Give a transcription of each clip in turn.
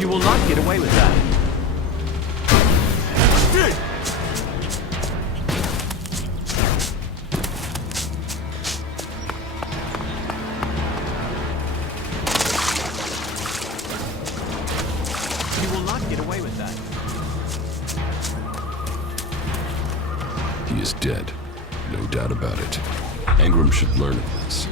You will not get away with that. You will not get away with that. He is dead. No doubt about it. Engram should learn of this.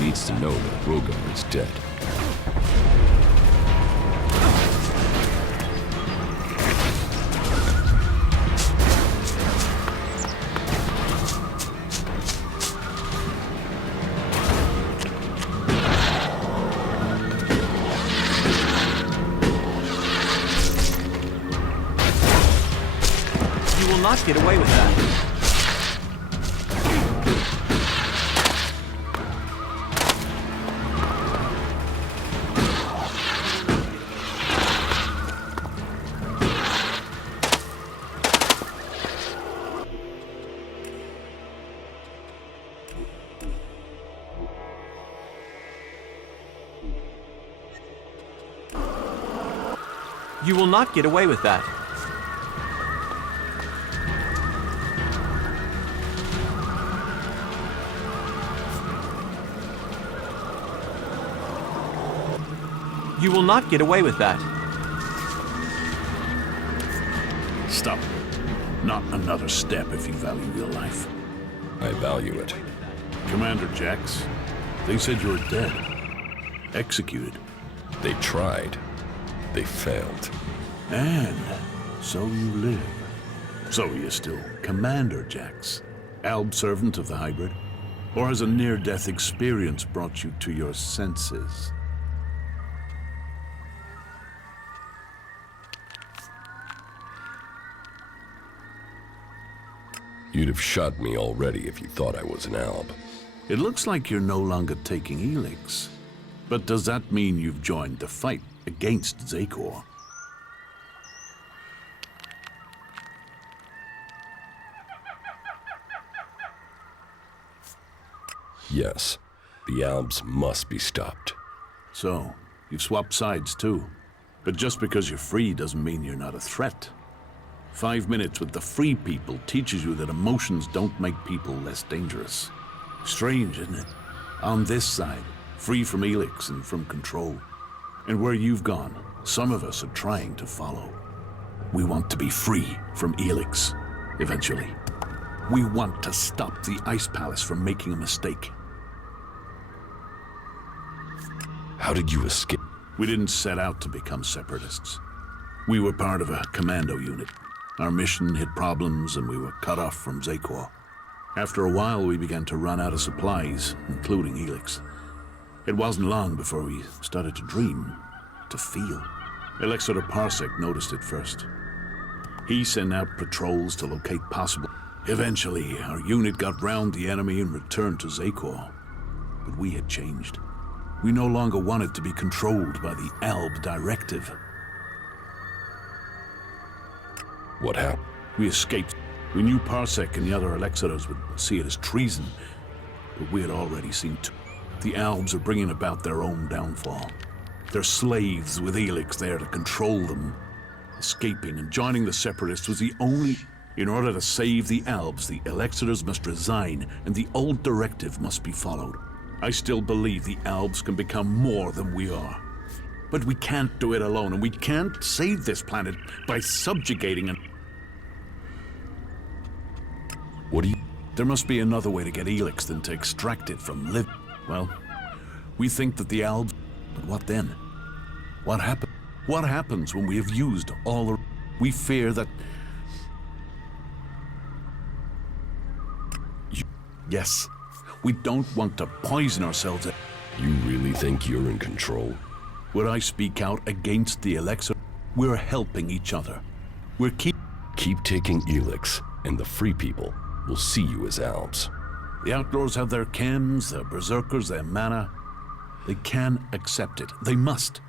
Needs to know that Rogar is dead. You You will not get away with that. You will not get away with that. You will not get away with that. Stop. Not another step if you value your life. I value it. Commander Jax, they said you were dead. Executed. They tried. They failed. And so you live. So you're still Commander Jax, Alb servant of the hybrid? Or has a near-death experience brought you to your senses? You'd have shot me already if you thought I was an Alb. It looks like you're no longer taking ELEX. But does that mean you've joined the fight against Zakor? Yes, the Albs must be stopped. So, you've swapped sides too. But just because you're free doesn't mean you're not a threat. 5 minutes with the free people teaches you that emotions don't make people less dangerous. Strange, isn't it? On this side, free from ELEX and from control. And where you've gone, some of us are trying to follow. We want to be free from ELEX, eventually. We want to stop the Ice Palace from making a mistake. How did you escape? We didn't set out to become separatists. We were part of a commando unit. Our mission hit problems and we were cut off from Zakor. After a while, we began to run out of supplies, including ELEX. It wasn't long before we started to dream, to feel. Elexator Parsec noticed it first. He sent out patrols to locate possible. Eventually, our unit got round the enemy and returned to Zakor. But we had changed. We no longer wanted to be controlled by the Alb directive. What happened? We escaped. We knew Parsec and the other Elexators would see it as treason, but we had already seen the Albs are bringing about their own downfall. They're slaves with ELEX there to control them. Escaping and joining the Separatists was the only... In order to save the Albs, the Elexators must resign, and the old directive must be followed. I still believe the Albs can become more than we are. But we can't do it alone, and we can't save this planet by subjugating and... What do you... There must be another way to get ELEX than to extract it from live. Well, we think that the Albs... But what then? What happens? What happens when we have used all the... We fear that... Yes, we don't want to poison ourselves. You really think you're in control? When I speak out against the Elexir, we're helping each other. We're Keep taking ELEX, and the free people will see you as Albs. The Outlaws have their chems, their berserkers, their mana. They can accept it. They must.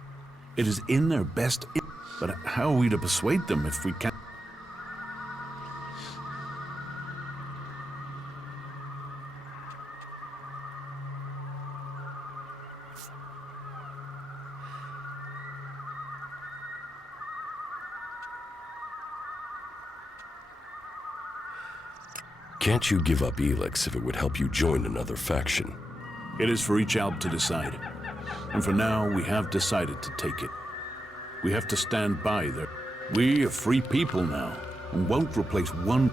It is in their best... But how are we to persuade them if we can't... Can't you give up ELEX if it would help you join another faction? It is for each Alb to decide. And for now, we have decided to take it. We have to stand by their... We are free people now, and won't replace one...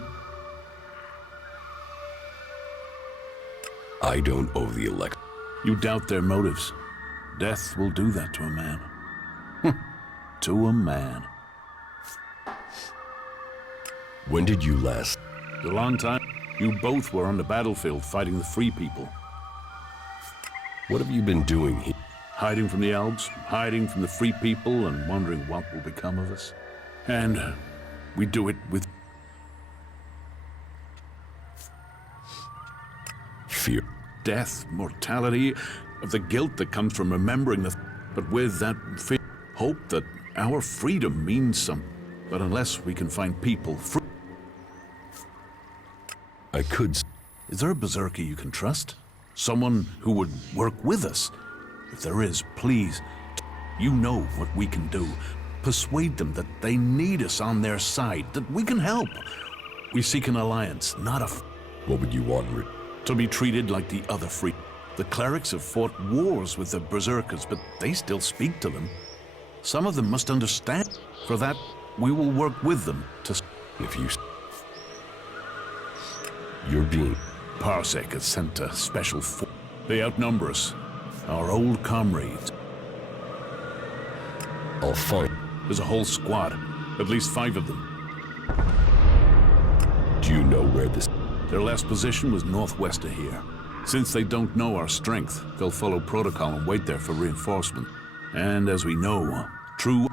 I don't owe the elect... You doubt their motives. Death will do that to a man. To a man. When did you last... A long time. You both were on the battlefield fighting the free people. What have you been doing here? Hiding from the Albs, hiding from the free people, and wondering what will become of us. And we do it with... death, mortality, of the guilt that comes from remembering but with that hope that our freedom means something. But unless we can find people free... I could... Is there a berserker you can trust? Someone who would work with us? If there is, please, you know what we can do. Persuade them that they need us on their side, that we can help. We seek an alliance, not a... What would you want, To be treated like the other free. The clerics have fought wars with the berserkers, but they still speak to them. Some of them must understand. For that, we will work with them to... If you... You're being... Parsec has sent a special force. They outnumber us. Our old comrades. I'll find... There's a whole squad. At least 5 of them. Do you know where this... Their last position was northwest of here. Since they don't know our strength, they'll follow protocol and wait there for reinforcement. And as we know, true...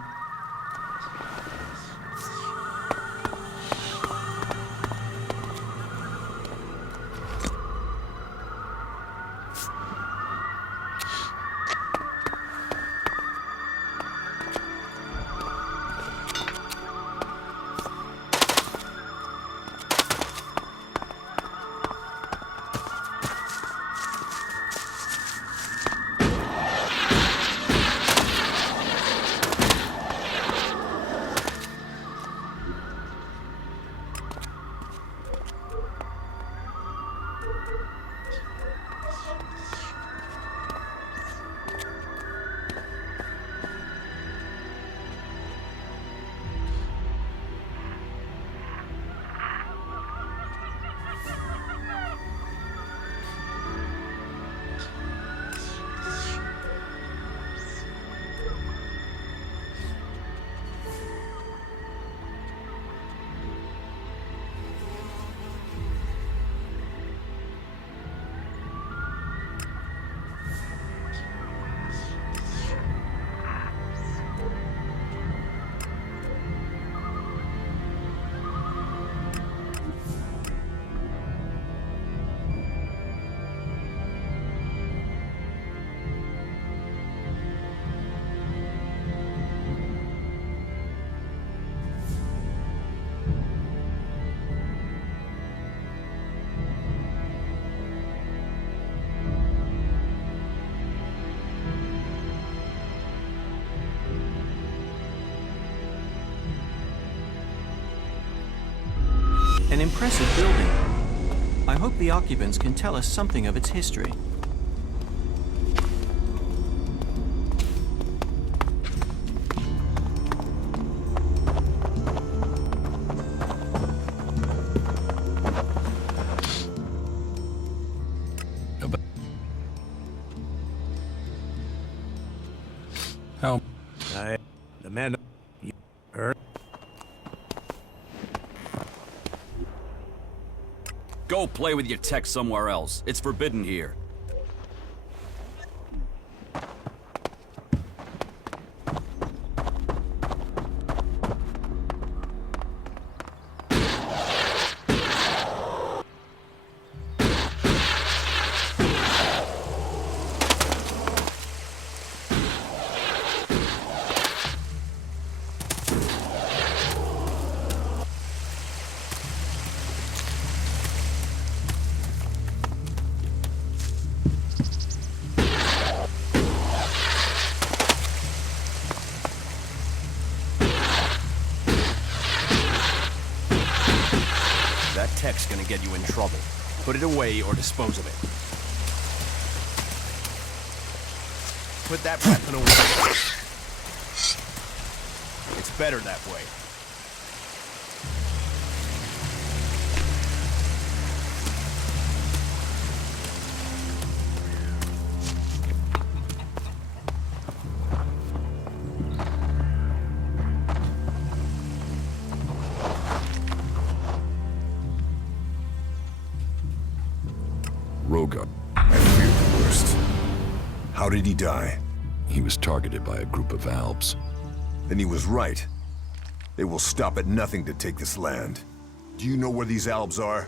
An impressive building. I hope the occupants can tell us something of its history. How? The man... Go play with your tech somewhere else. It's forbidden here. That tech's gonna get you in trouble. Put it away or dispose of it. Put that weapon away. It's better that way. Roga. I feared the worst. How did he die? He was targeted by a group of Alps. Then he was right. They will stop at nothing to take this land. Do you know where these Albs are?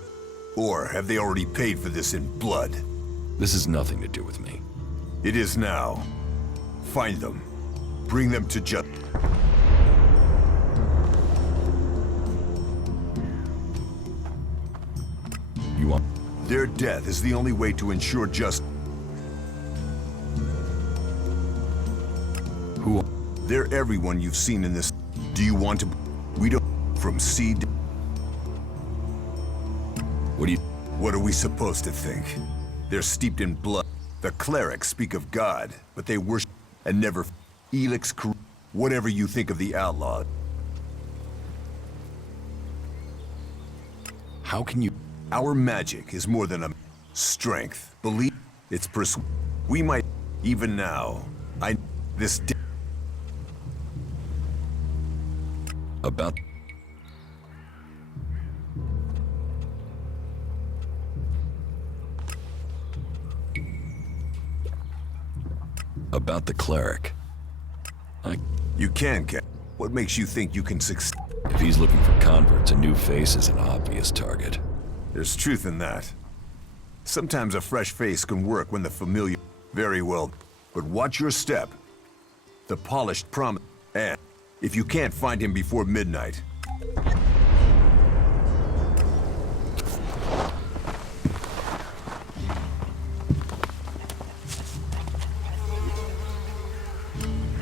Or have they already paid for this in blood? This has nothing to do with me. It is now. Find them. Bring them to justice. You want... Their death is the only way to ensure justice. Who... They're everyone you've seen in this. Do you want to... We don't... From seed... What do you... What are we supposed to think? They're steeped in blood. The clerics speak of God, but they worship and never... ELEX... Whatever you think of the outlaw. How can you... Our magic is more than a... Strength. Believe... It's We might... Even now... This... About... About the cleric. You can, Cap. What makes you think you can succeed? If he's looking for converts, a new face is an obvious target. There's truth in that. Sometimes a fresh face can work when the familiar... Very well. But watch your step. The polished promise. And if you can't find him before midnight...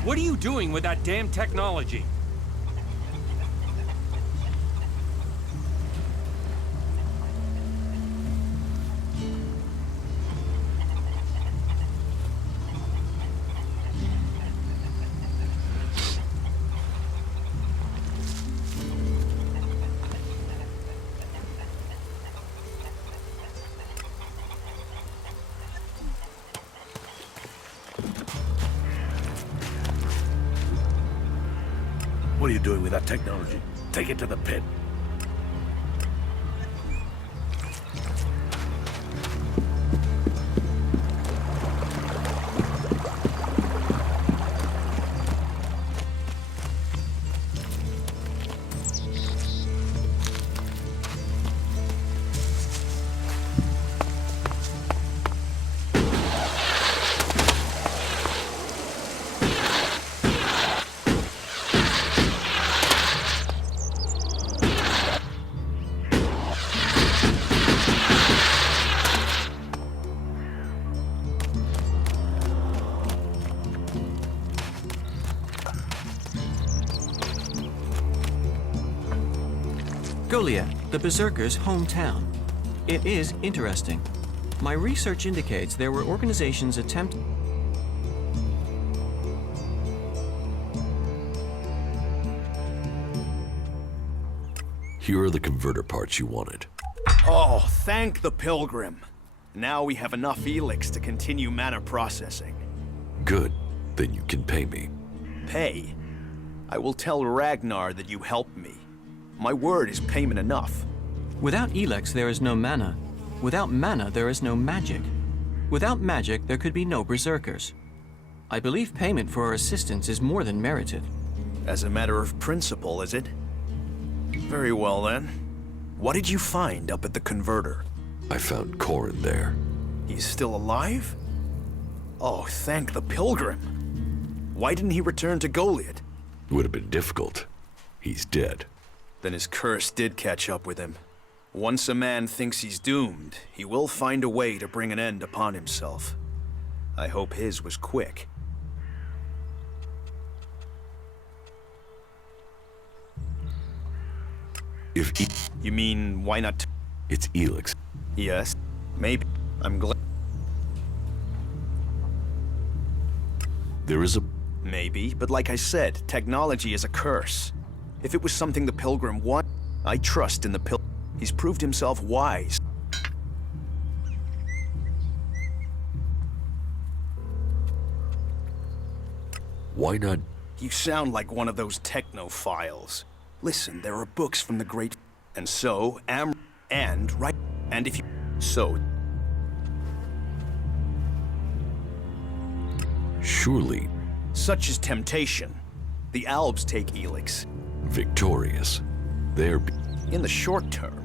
What are you doing with that damn technology? What are you doing with that technology? Take it to the pit. Goliad, the Berserkers' hometown. It is interesting. My research indicates there were organizations attempting... Here are the converter parts you wanted. Oh, thank the Pilgrim. Now we have enough ELEX to continue mana processing. Good. Then you can pay me. Pay? I will tell Ragnar that you helped me. My word is payment enough. Without ELEX, there is no mana. Without mana, there is no magic. Without magic, there could be no Berserkers. I believe payment for our assistance is more than merited. As a matter of principle, is it? Very well, then. What did you find up at the converter? I found Corin there. He's still alive? Oh, thank the Pilgrim. Why didn't he return to Goliad? It would have been difficult. He's dead. Then his curse did catch up with him. Once a man thinks he's doomed, he will find a way to bring an end upon himself. I hope his was quick. You mean, why not? It's ELEX. Yes, maybe. I'm glad. There is a... Maybe, but like I said, technology is a curse. If it was something the Pilgrim wanted, I trust in the Pilgrim. He's proved himself wise. Why not? You sound like one of those technophiles. Listen, there are books from the great... And so, right... And if you... So... Surely... Such is temptation. The Albs take ELEX. Victorious. They're... In the short term.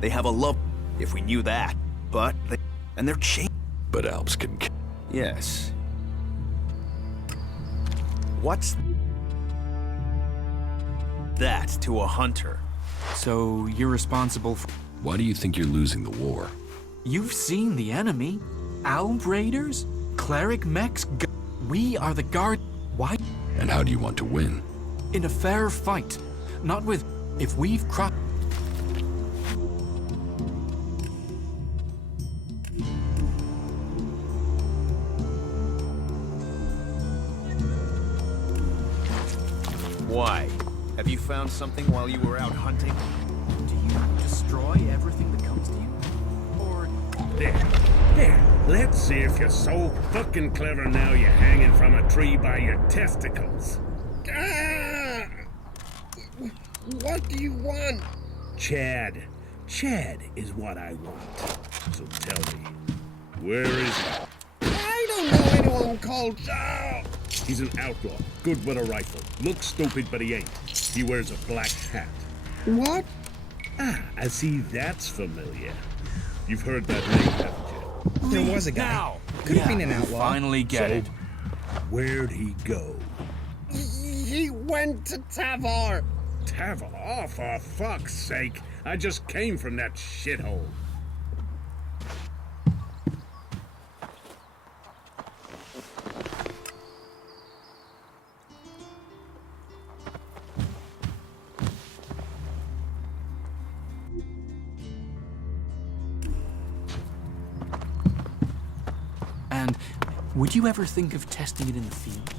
They have a love... If we knew that. But they... And they're changed. But Alps can... Yes. What's that to a hunter? So you're responsible for... Why do you think you're losing the war? You've seen the enemy. Alb Raiders? Cleric mechs? We are the guard... Why? And how do you want to win? In a fair fight. Not with... If we've crossed... Why? Have you found something while you were out hunting? Do you destroy everything that comes to you? Or... There. Let's see if you're so fucking clever now you're hanging from a tree by your testicles. Ah! What do you want? Chad. Chad is what I want. So tell me, where is he? I don't know anyone called Chad. He's an outlaw, good with a rifle. Looks stupid, but he ain't. He wears a black hat. What? Ah, I see that's familiar. You've heard that name, haven't you? There was a guy. Could have been an outlaw. Finally get it. Where'd he go? He went to Tavar. Tavar? Oh, for fuck's sake. I just came from that shithole. And would you ever think of testing it in the field?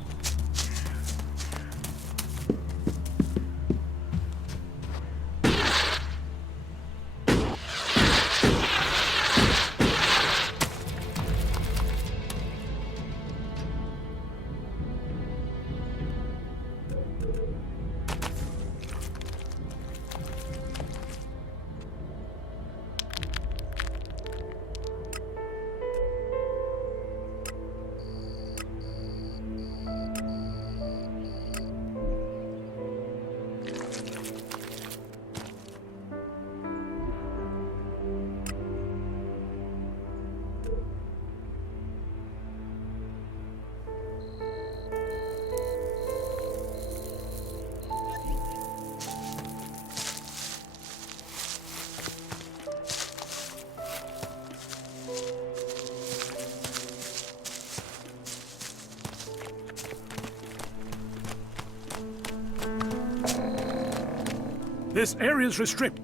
This area's restricted.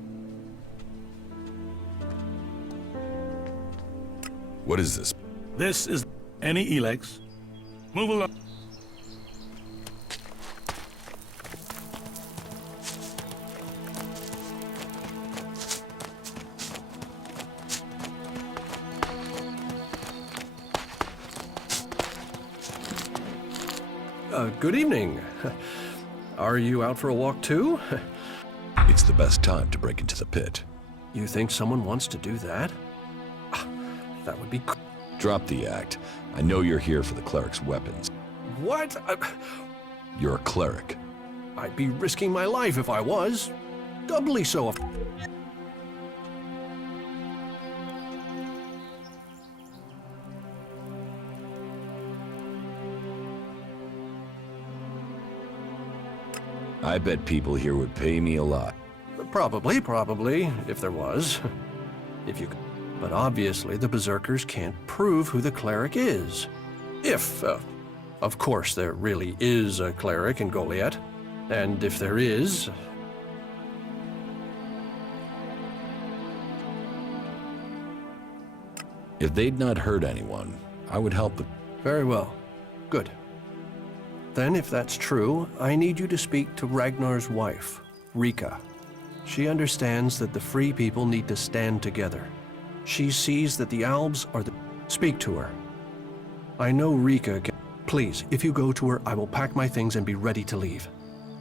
What is this? This is any ELEX. Move along. Good evening. Are you out for a walk too? It's the best time to break into the pit. You think someone wants to do that? That would be... Drop the act. I know you're here for the cleric's weapons. What? You're a cleric. I'd be risking my life if I was. Doubly so if... I bet people here would pay me a lot. Probably, if there was. If you... But obviously the Berserkers can't prove who the cleric is. If, of course, there really is a cleric in Goliath. And if there is... If they'd not hurt anyone, I would help them. Very well. Good. Then, if that's true, I need you to speak to Ragnar's wife, Rika. She understands that the Free People need to stand together. She sees that the Albs are the... Speak to her. I know Rika can... Please, if you go to her, I will pack my things and be ready to leave.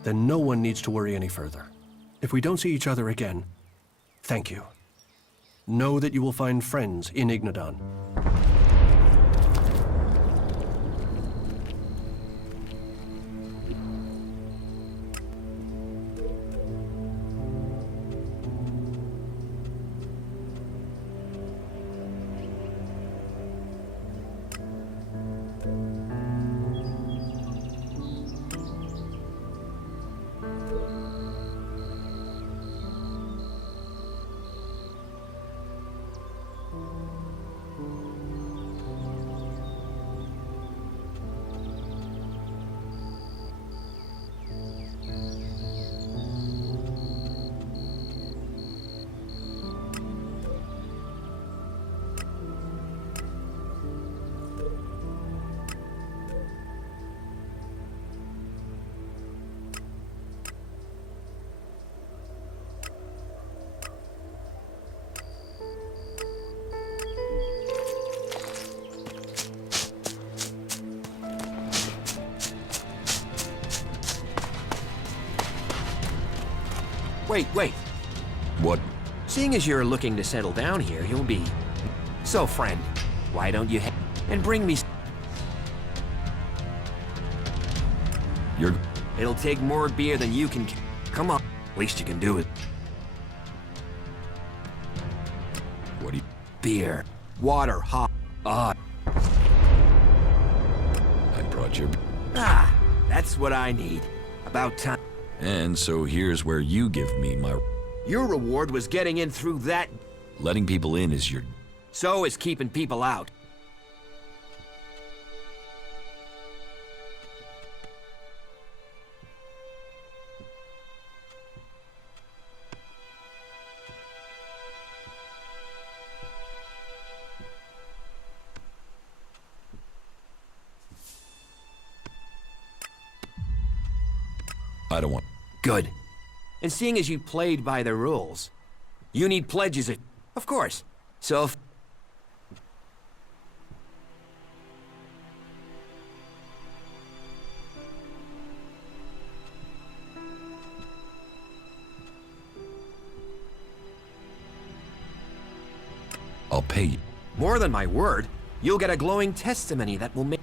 Then no one needs to worry any further. If we don't see each other again, thank you. Know that you will find friends in Ignadon. Wait. What? Seeing as you're looking to settle down here, you'll be... So, friend, why don't you and bring me... You're... It'll take more beer than you can... Come on. Least you can do it. What do you... Beer. Water. Hot. I brought your... That's what I need. About time. And so here's where you give me my... Your reward was getting in through that... Letting people in is your... So is keeping people out. I don't want... Good. And seeing as you played by the rules, you need pledges of course. So if... I'll pay you. More than my word, you'll get a glowing testimony that will make...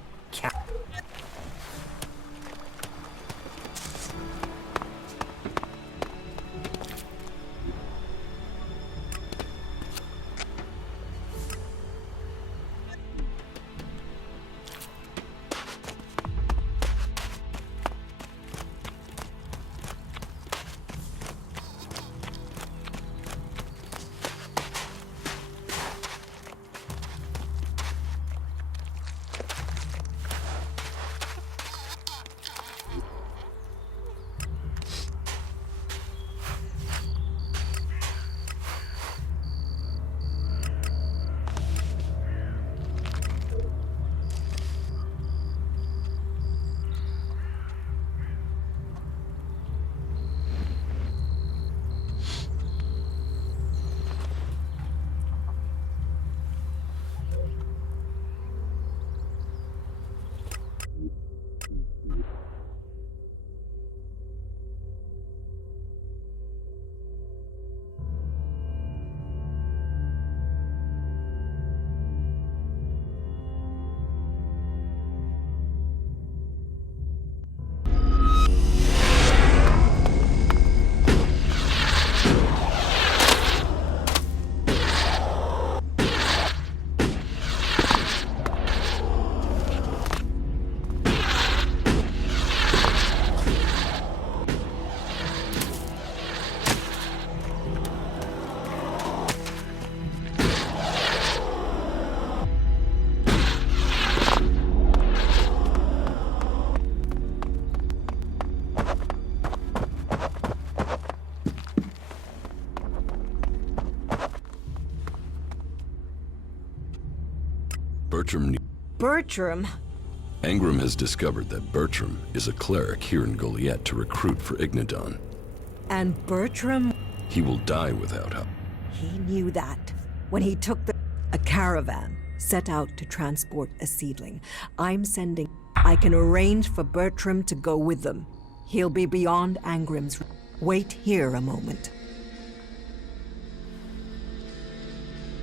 Bertram? Angram has discovered that Bertram is a cleric here in Goliath to recruit for Ignadon. And Bertram? He will die without help. He knew that when he took a caravan set out to transport a seedling. I can arrange for Bertram to go with them. He'll be beyond Angram's... Wait here a moment.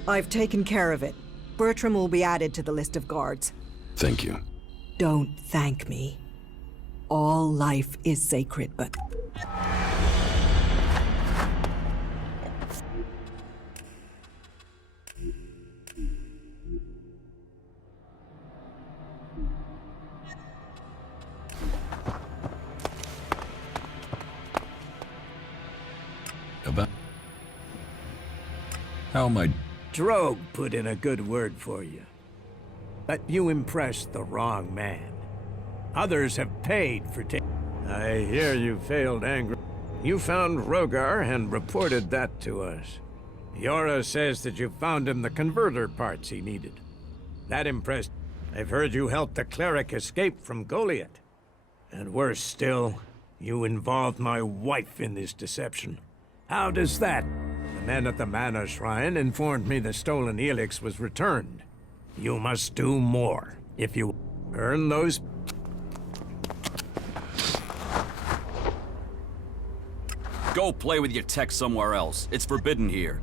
I've taken care of it. Bertram will be added to the list of guards. Thank you. Don't thank me. All life is sacred, but... About... How am I... Drogue put in a good word for you. But you impressed the wrong man. Others have paid for I hear you failed Angram. You found Rogar and reported that to us. Yora says that you found him the converter parts he needed. That impressed. I've heard you helped the cleric escape from Goliath. And worse still, you involved my wife in this deception. How does that? The men at the Mana Shrine informed me the stolen ELEX was returned. You must do more if you earn those... Go play with your tech somewhere else. It's forbidden here.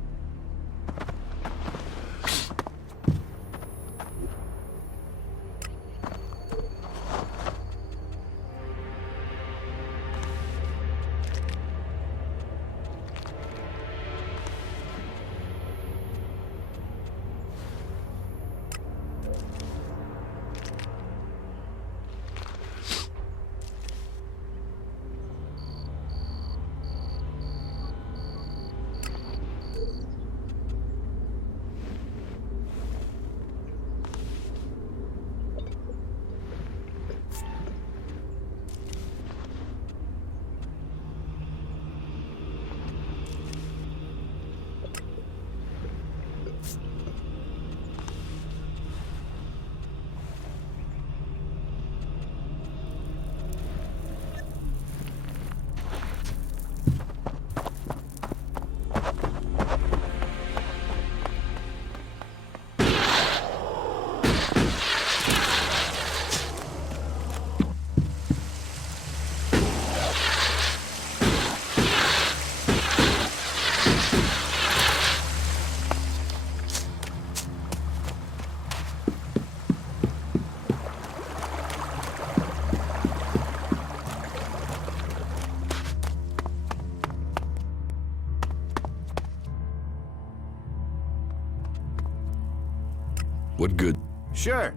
What good? Sure.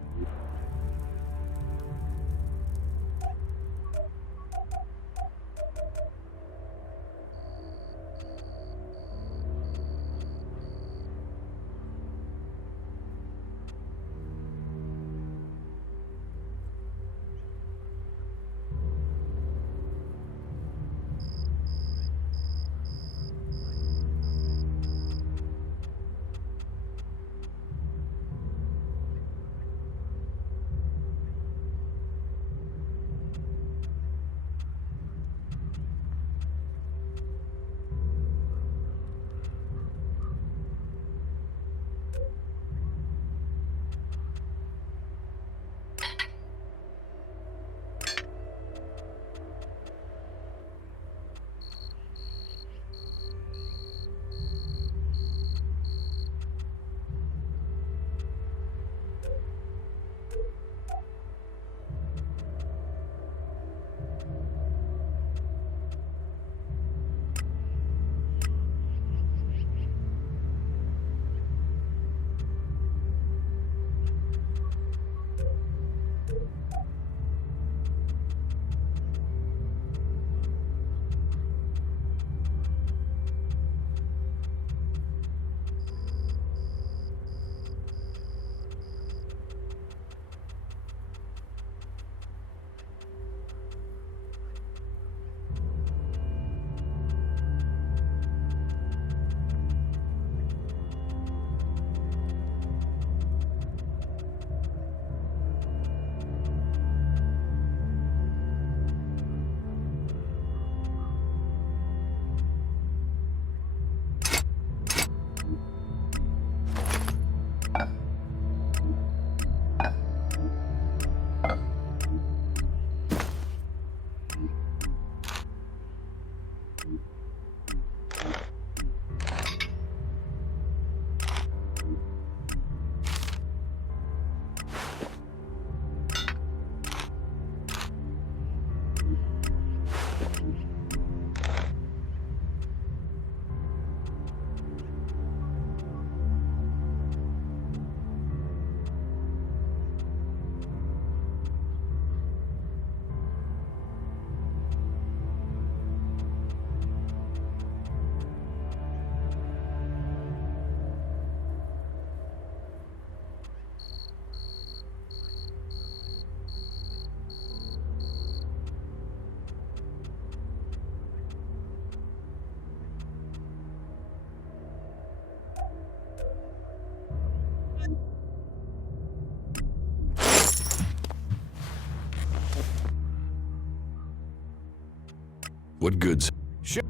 What goods? Sure.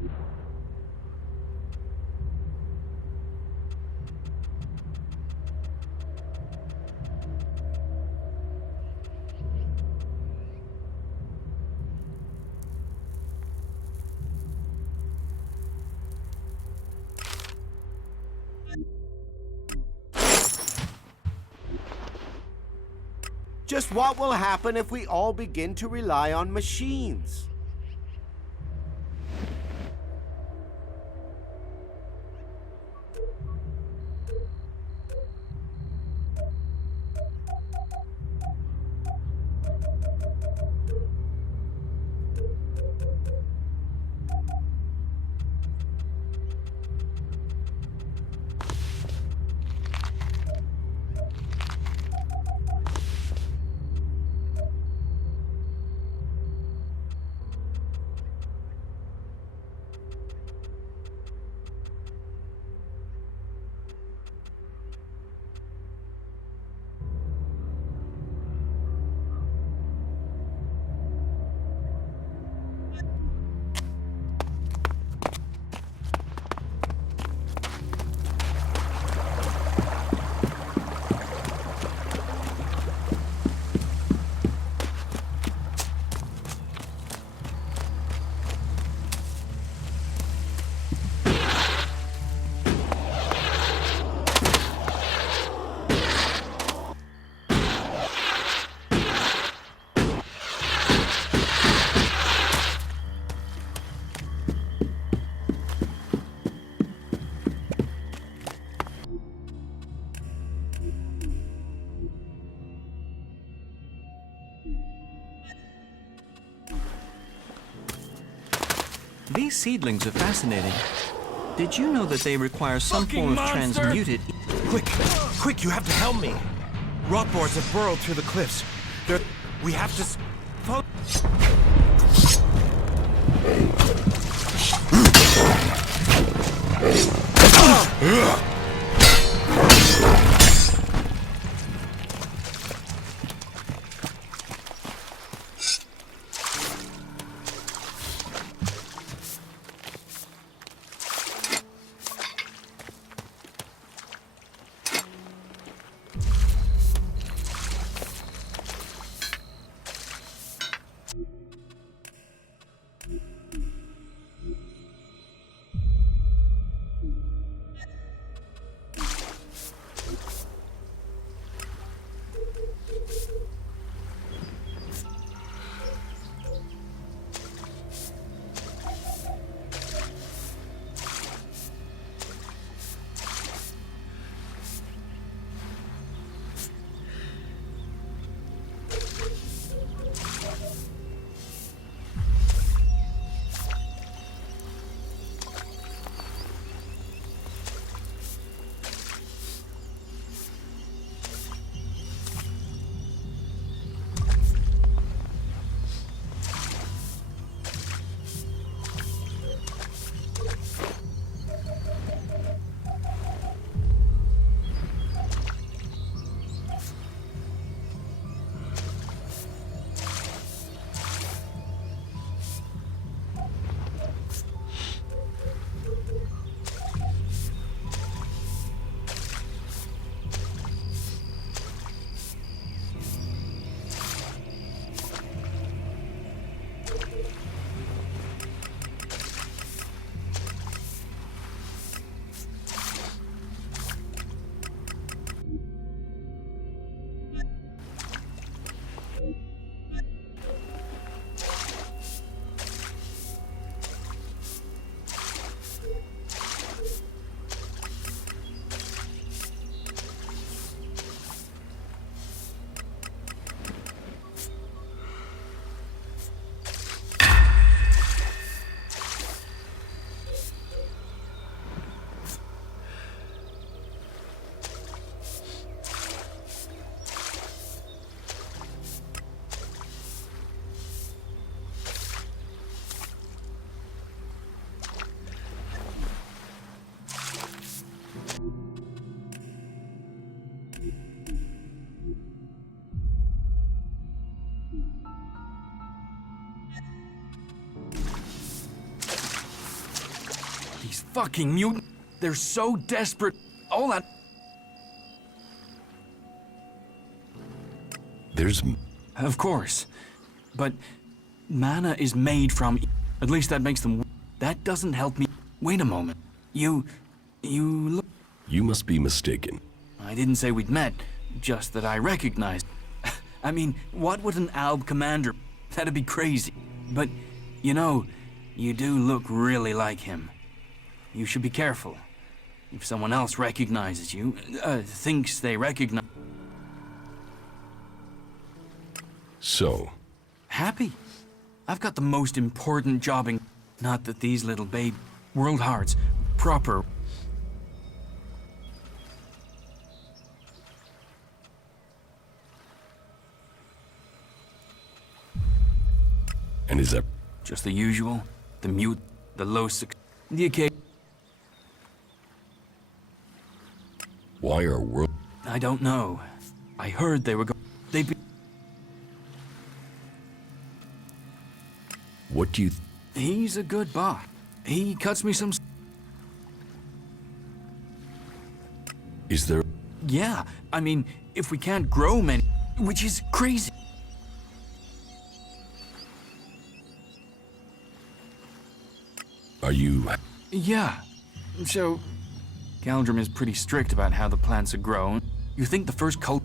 Just what will happen if we all begin to rely on machines? These seedlings are fascinating. Did you know that they require some form of transmuted... Quick, you have to help me. Rot boards have burrowed through the cliffs. We have to... These fucking mutants, they're so desperate. All that... There's... Of course. But mana is made from... At least that makes them... That doesn't help me... Wait a moment. You look... You must be mistaken. I didn't say we'd met, just that I recognized... I mean, what would an Alb commander... That'd be crazy. But, you know, you do look really like him. You should be careful. If someone else recognizes you, thinks they recognize... So? Happy. I've got the most important job in... Not that these little babe... World Hearts. Proper... And is that... Just the usual. The mute, the low the occasion... Why are world... I don't know. I heard they were going... They've been... What do you... He's a good boss. He cuts me some... Is there... Yeah, I mean, if we can't grow many... Which is crazy. Are you... Yeah. So, Galdrim is pretty strict about how the plants are grown. You think the first cult...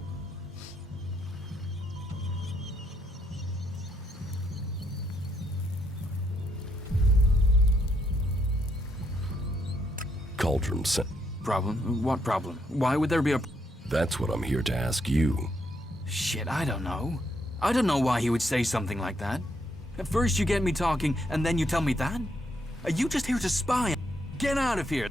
Cauldron sent... Problem? What problem? Why would there be a... That's what I'm here to ask you. Shit, I don't know. I don't know why he would say something like that. At first you get me talking, and then you tell me that? Are you just here to spy? Get out of here!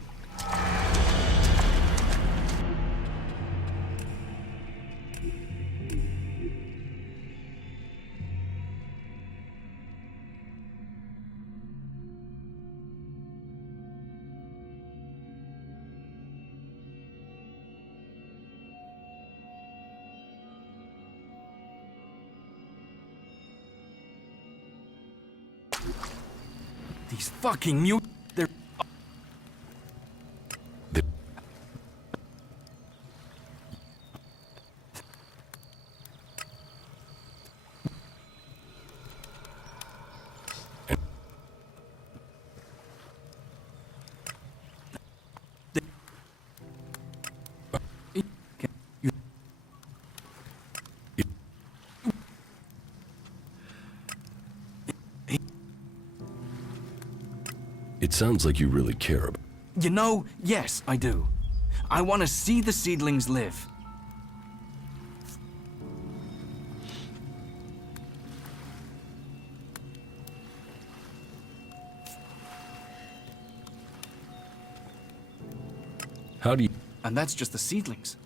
These fucking mute... They're... It sounds like you really care about... You know, yes, I do. I want to see the seedlings live. How do you... And that's just the seedlings.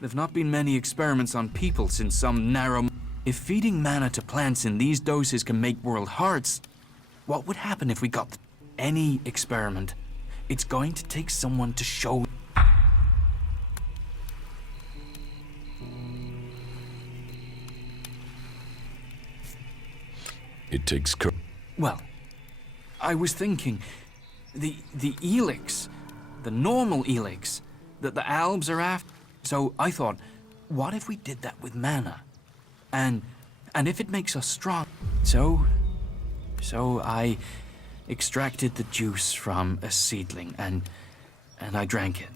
There've not been many experiments on people since some narrow... If feeding mana to plants in these doses can make world hearts, what would happen if we got any experiment? It's going to take someone to show... It takes Well, I was thinking, the ELEX, the normal ELEX, that the Albs are after. So I thought, what if we did that with mana? And if it makes us strong. So I extracted the juice from a seedling and I drank it.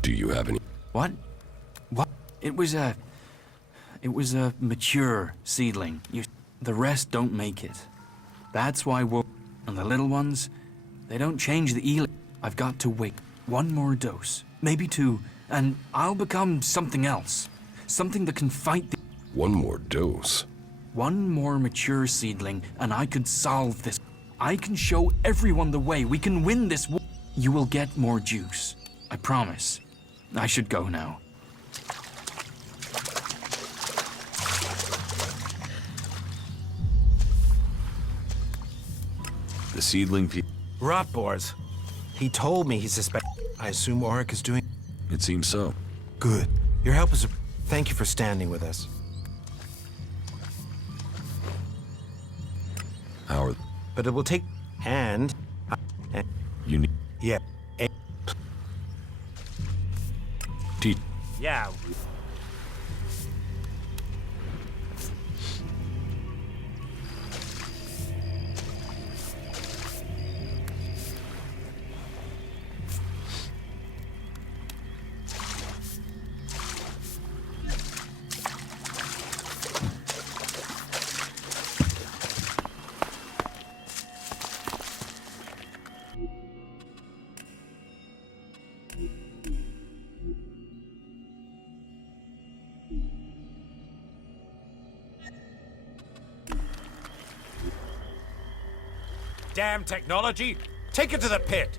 Do you have any... What? What? It was a mature seedling. The rest don't make it. That's why and the little ones, they don't change the ELEX. I've got to wait one more dose, maybe two, and I'll become something else. Something that can fight the... One more dose? One more mature seedling, and I could solve this. I can show everyone the way. We can win this war. You will get more juice. I promise. I should go now. The seedling rot boars. He told me he suspected. I assume Auric is doing... It seems so. Good. Your help is... Thank you for standing with us. How... But it will take... And... You need... Yeah. Yeah. damn technology? Take it to the pit.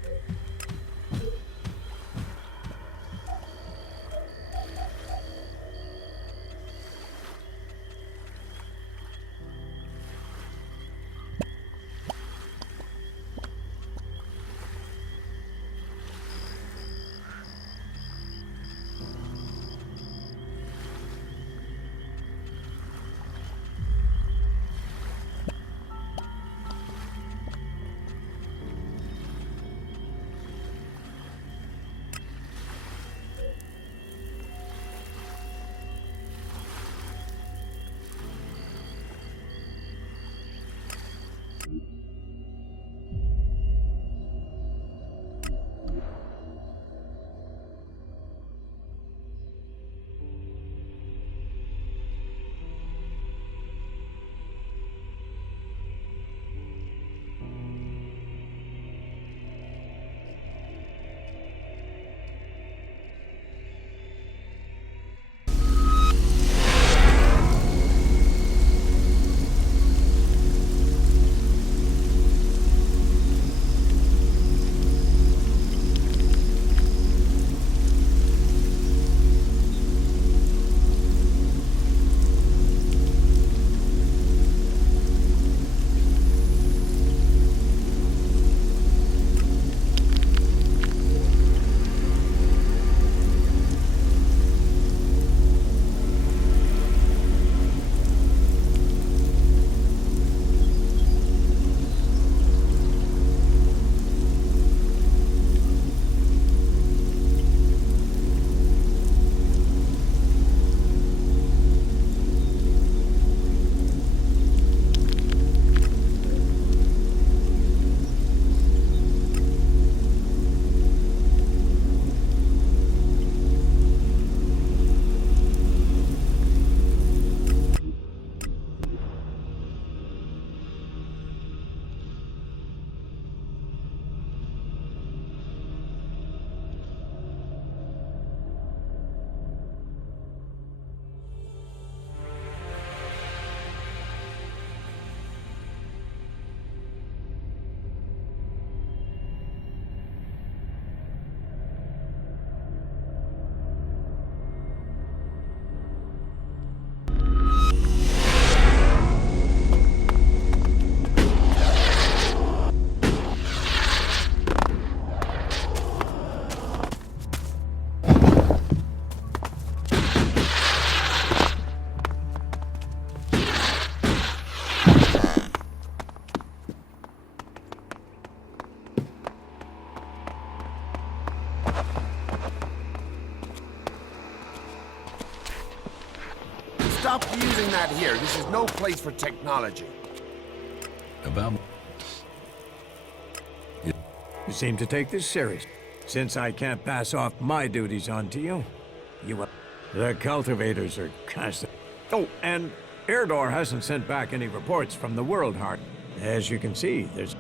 Stop using that here. This is no place for technology. About... You seem to take this serious. Since I can't pass off my duties onto you, the cultivators are constant. Oh, and Erdor hasn't sent back any reports from the World Heart. As you can see, there's